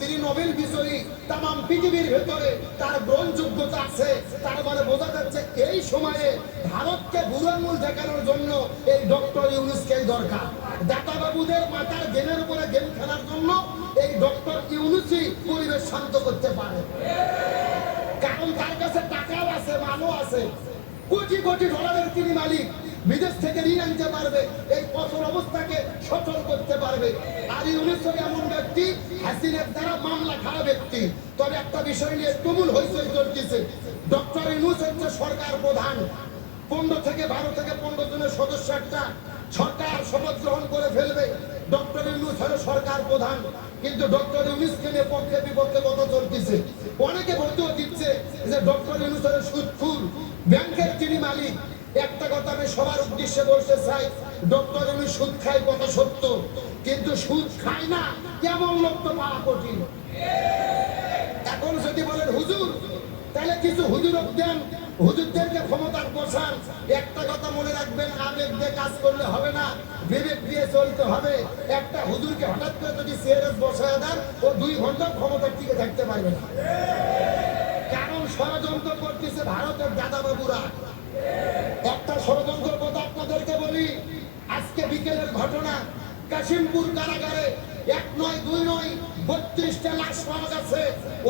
তিনি নোবেল বিজয়ী, তাম পৃথিবীর ভেতরে তার গ্রহণযোগ্যতা আছে। তার মানে বোঝা যাচ্ছে এই সময়ে ভারতকে বুড়ো আঙুল দেখানোর জন্য এই ডক্টর ইউনূসকেই দরকার। দাতাবাবুদের মাথার গেমের উপরে গেম খেলার জন্য এই ডক্টর ইউনূসই পরিবেশ শান্ত করতে পারে, কারণ তার কাছে টাকাও আছে, মালও আছে, কোটি কোটি ডলারের তিনি মালিক। বিদেশ থেকে ঋণ আনতে পারবে, এই অচল অবস্থাকে সচল করতে পারবে। আর ইউনূস এমন ব্যক্তি, হাসিনার দ্বারা মামলা খাওয়া ব্যক্তি। তবে একটা বিষয় নিয়ে তুমুল হইচই চলতেছে। ডক্টর ইউনূস হচ্ছে সরকার প্রধান, 15 থেকে 12 জনের সদস্য একটা সরকার শপথ গ্রহণ করে ফেলবে। ডক্টর ইউনূস হলো সরকার প্রধান, কিন্তু ডক্টর ইউনূসকে নিয়ে পক্ষে বিপক্ষে কথা চলতেছে। অনেকে বলতেও দিচ্ছে যে ডক্টর ইউনূস হলো সুদখোর, ব্যাংকের তিনি মালিক। একটা কথা আমি সবার উদ্দেশ্যে বলতে চাই, ডক্টর ইউনূস সুদ খায়, কথা সত্য, কিন্তু সুদ খায় না কেমন লোক তো পাওয়া কঠিন। এখন যদি বলেন হুজুর, তাহলে কিছু হুজুরক দেন, হুজুরদেরকে ক্ষমতার বসান। একটা কথা মনে রাখবেন, আবেগ দিয়ে কাজ করলে হবে না, বিবেক দিয়ে চলতে হবে। একটা হুজুরকে হঠাৎ করে যদি সিআরএস বসায় দেন, ও 2 ঘন্টা ক্ষমতার টিকে থাকতে পারবে না, কারণ ষড়যন্ত্র করতেছে ভারতের দাদাবাবুরা। একটা ষড়যন্ত্র কথা আপনাদেরকে বলি, আজকে বিকেলের ঘটনা, কাশিমপুর কারাগারে 1 নয় 2 নয় 32টা লাশ পাওয়া গেছে।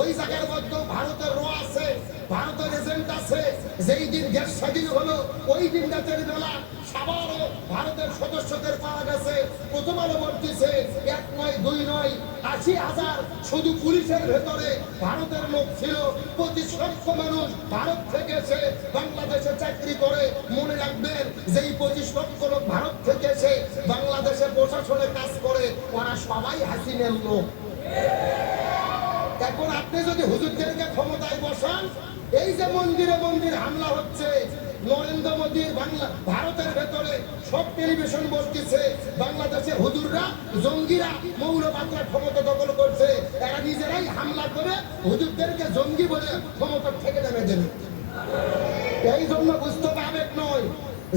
ওই জায়গার মধ্যে ভারতের র আছে, ভারতের এজেন্ট আছে। যেই দিন দেশ স্বাধীন হলো ওই দিন রাতের বেলা সাভারে ভারতের সদস্যদের পাওয়া গেছে। প্রথম আলো বলতেছে 1 নয় 2 নয় 80,000 শুধু পুলিশের ভেতরে ভারতের লোক ছিল। 25 লক্ষ মানুষ ভারত থেকে এসে বাংলাদেশে চাকরি করে। মনে রাখবেন, যেই 25 লক্ষ লোক ভারত থেকে এসে বাংলাদেশে প্রশাসনে কাজ করে, ওরা সবাই হাসিনের লোক। এখন আপনি যদি হুজুরদেরকে ক্ষমতায় বসান, এই যে মন্দিরে মন্দির হামলা হচ্ছে, নরেন্দ্র মোদীর ভারতের ভেতরে সব টেলিভিশন বলতেছে বাংলাদেশে হুজুররা জঙ্গিরা মৌলবাদরা ক্ষমতা দখল করছে। এরা নিজেরাই হামলা করে হুজুরদেরকে জঙ্গি বলে ক্ষমতা থেকে নেমে দেবে। এই জন্য বুঝতে আবেগ নয়,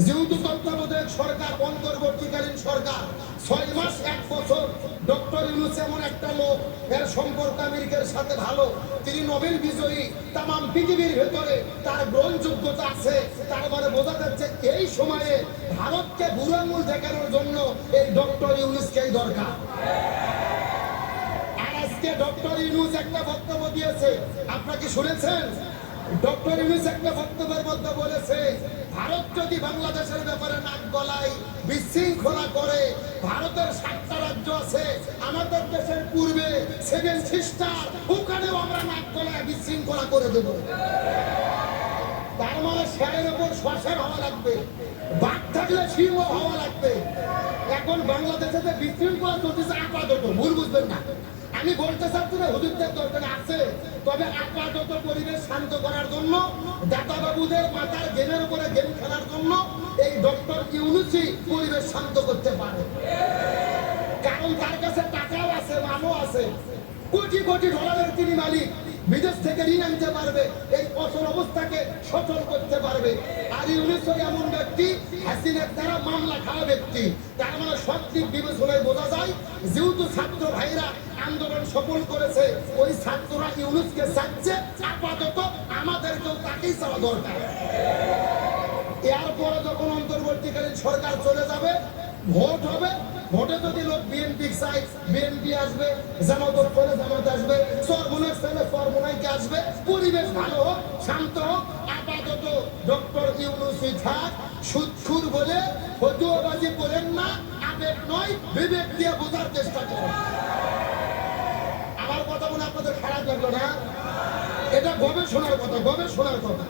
যেহেতু তত্ত্বাবধায়ক সরকার, অন্তর্বর্তীকালীন সরকার, 6 মাস 1 বছর, ডক্টর ইউনূস এমন একটা লোক, এর সম্পর্ক আমেরিকার সাথে ভালো, তিনি নোবেল বিজয়ী, তাম পৃথিবীর ভেতরে তার গ্রহণযোগ্যতা আছে। তার মানে বোঝা যাচ্ছে এই সময়ে ভারতকে বুড়ো আঙুল দেখানোর জন্য এই ডক্টর ইউনূসকেই দরকার। আর আজকে ডক্টর ইউনূস একটা বক্তব্য দিয়েছে, আপনারা কি শুনেছেন? ডক্টর ইউনূস একটা বক্তব্যের মধ্যে বলেছে, ভারত যদি বাংলাদেশের ব্যাপারে নাক গলায়, বিশৃঙ্খলা করে, ভারতের 7টা রাজ্য আছে, আমাদের দেশের পূর্বে 7 সিস্টার, ওখানেও আমরা নাক গলায় বিশৃঙ্খলা করে দেব। তার মানে শেরের উপর শ্বাসের হওয়া লাগবে, বাঘ থাকলে সিংহ হওয়া লাগবে। এখন বাংলাদেশে যে বিশৃঙ্খলা চলতেছে আপাতত, ভুল বুঝবেন না, আমি বলতে চাচ্ছি না হুজুরদের দরকার আছে, তবে আপাতত পরিবেশ শান্ত করার জন্য, দাতাবাবুদের মাথার গেমের উপরে গেম খেলার জন্য এই ডক্টর ইউনূসই পরিবেশ শান্ত করতে পারে, কারণ তার কাছে টাকাও আছে, মালও আছে, কোটি কোটি ডলারের তিনি মালিক। বিদেশ থেকে ঋণ আনতে পারবে, এই অচল অবস্থাকে সচল করতে পারবে। আর ইউনূস এমন ব্যক্তি, হাসিনার দ্বারা মামলা খাওয়া ব্যক্তি। তার মানে সব দিক বিবেচনায় বোঝা যায়, যেহেতু ছাত্র ভাইরা আন্দোলন সফল করেছে, ওই ছাত্ররা ইউনূসকে চাচ্ছে, আপাতত আমাদেরকেও তাকেই চাওয়া দরকার। এরপরে যখন অন্তর্বর্তীকালীন সরকার চলে যাবে, ভোট হবে, ভোটে যদি লোক বিএনপি চাই, বিএনপি আসবে, জামাতের পরে জামাত আসবে, সর্বনাশ চাইলে সর্বনাইকে আসবে। পরিবেশ ভালো হোক, শান্ত হোক, আপাতত ডক্টর ইউনূসই থাক। সুদখোর বলে ফতুয়াবাজি করেন না, আবেগ নয়, বিবেক দিয়ে বোঝার চেষ্টা করেন। আমার কথা বলে আপনাদের খারাপ লাগলো না? এটা গবেষণার কথা, গবেষণার কথা।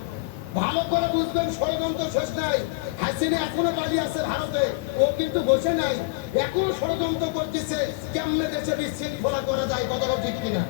ভালো করে বুঝবেন, ষড়যন্ত্র শেষ নাই। হাসিনা এখনো পালিয়ে আছে ভারতে, ও কিন্তু বসে নাই, এখনো ষড়যন্ত্র করতেছে কেমনে দেশে বিশৃঙ্খলা করা যায়। কথা ঠিক কিনা?